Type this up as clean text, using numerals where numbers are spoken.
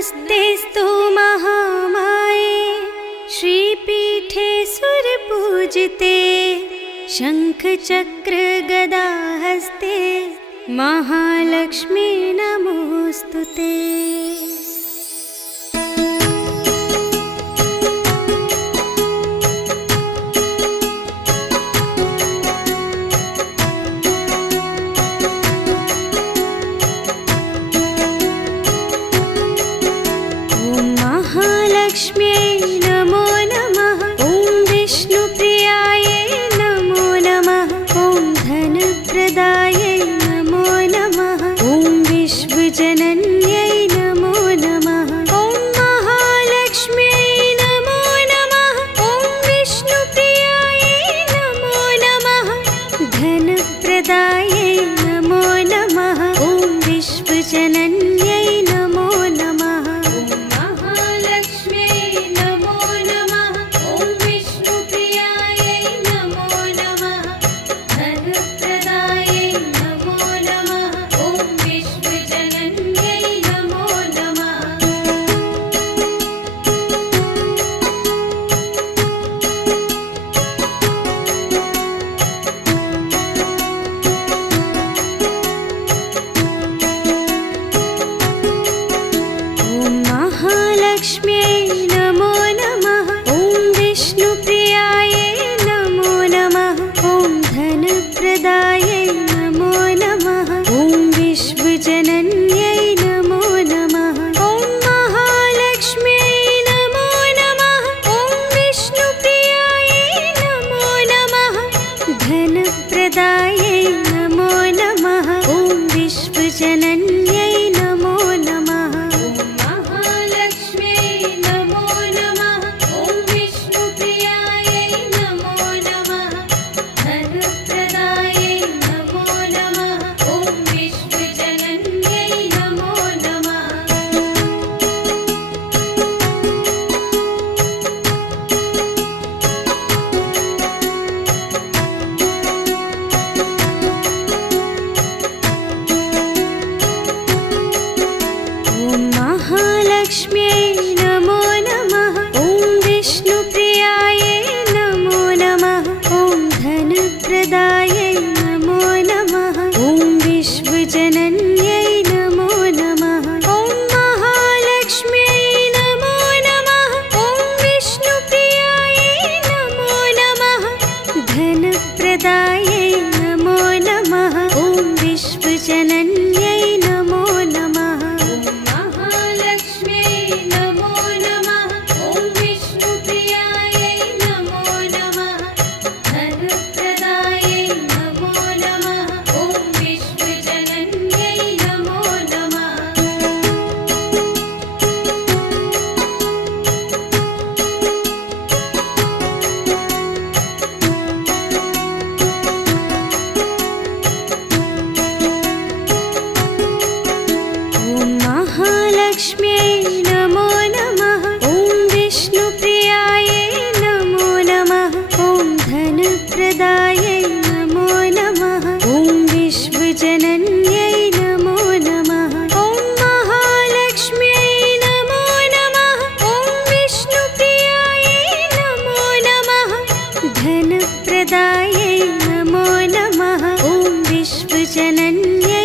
नमस्तेस्तु महामाये श्रीपीठे सुरपूजिते शंख चक्र गदा हस्ते महालक्ष्मी नमोस्तुते। महालक्ष्म्यै नमो नमः। ॐ विष्णुप्रियायै नमो नमः। ॐ धनप्रदायै नमो नमः। ॐ विश्वजनन्यै नमो नमः। ॐ महालक्ष्म्यै नमो नमः। ॐ विष्णुप्रियायै नमो नमः। धनप्रदायै नमो नमः। ॐ विश्वजनन्यै नमो नमः। धनप्रदायै नमो नमः। ॐ विश्वजनन्यै